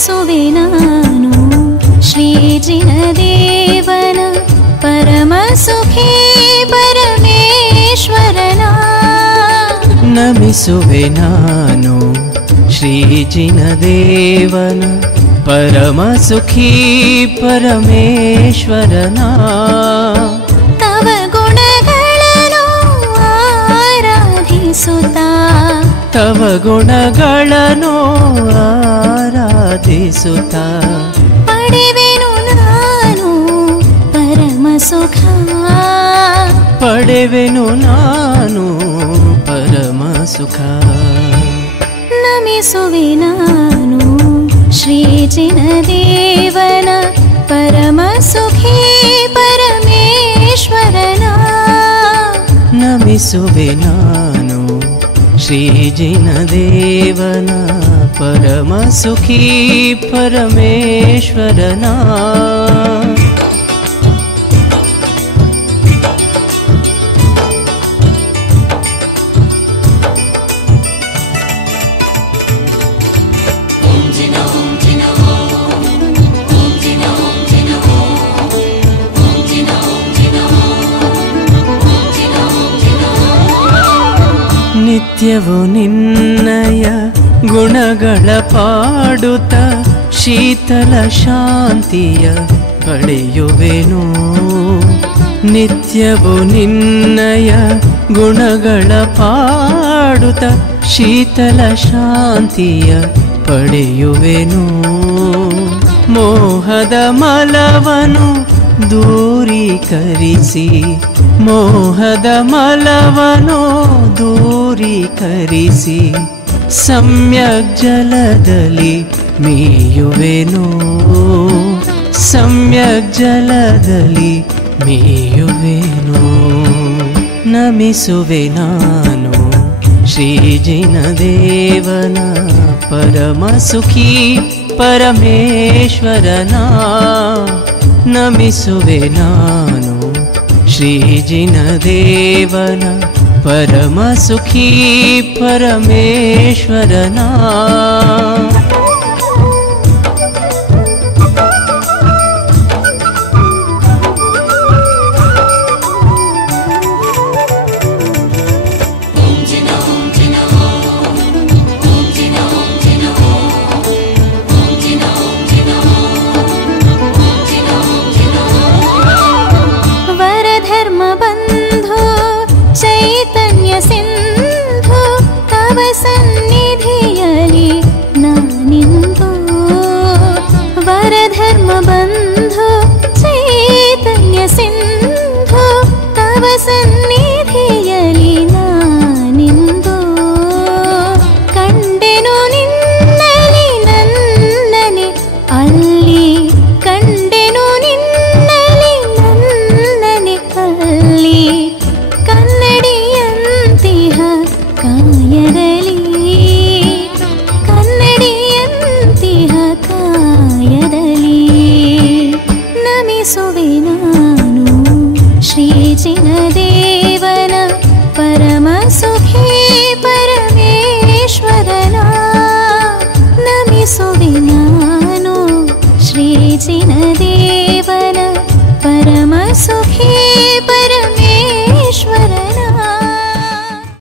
ನಮಿಸುವೆ ನಾನು ಶ್ರೀ ಜಿನದೇವನ ಪರಮ ಸುಖಿ ಪರಮೇಶ್ವರನ. ನಮಿಸುವೆ ನಾನು ಶ್ರೀ ಜಿನದೇವನ ಪರಮ ಸುಖಿ ಪರಮೇಶ್ವರನ. ತವ ಗುಣಗಳನ್ನು ಆರಾಧಿಸುತ್ತಾ ತವ ಗುಣಗಳನ್ನು ಆರಾಧಿಸುತ್ತಾ ಪಡೆವೆನು ನಾನು ಪರಮ ಸುಖ. ಪಡೆವೆನು ನಾನು ಪರಮ ಸುಖ. ನಮಿಸುವೆ ನಾನು ಶ್ರೀ ಜಿನದೇವನ ಪರಮ ಸುಖಿ ಪರಮೇಶ್ವರನ. ನಮಿಸುವೆ ನಾನು ಶ್ರೀ ಜಿನದೇವನ ಪರಮ ಸುಖಿ ಪರಮೇಶ್ವರನ. ನಿತ್ಯವೂ ನಿನ್ನಯ ಗುಣಗಳ ಪಾಡುತ್ತ ಶೀತಲ ಶಾಂತಿಯ ಪಡೆಯುವೆನು. ನಿತ್ಯವೂ ನಿನ್ನಯ ಗುಣಗಳ ಪಾಡುತ್ತ ಶೀತಲ ಶಾಂತಿಯ ಪಡೆಯುವೆನು. ಮೋಹದ ಮಲವನು ದೂರೀಕರಿಸಿ ಮೋಹದ ಮಲವನು ದೂರೀಕರಿಸಿ ಸಮ್ಯಕ್ ಜಲದಲ್ಲಿ ಮೀಯುವೆನು. ಸಮ್ಯಕ್ ಜಲದಲ್ಲಿ ಮೀಯುವೆನು. ನಮಿಸುವೆ ನಾನು ಶ್ರೀ ಜಿನದೇವನ ಪರಮ ಸುಖಿ ಪರಮೇಶ್ವರನ. ನಮಿಸುವೆ ನಾನು ಶ್ರೀ ಜಿನದೇವನ ಪರಮ ಸುಖಿ ಪರಮೇಶ್ವರನ. ಜಿನದೇ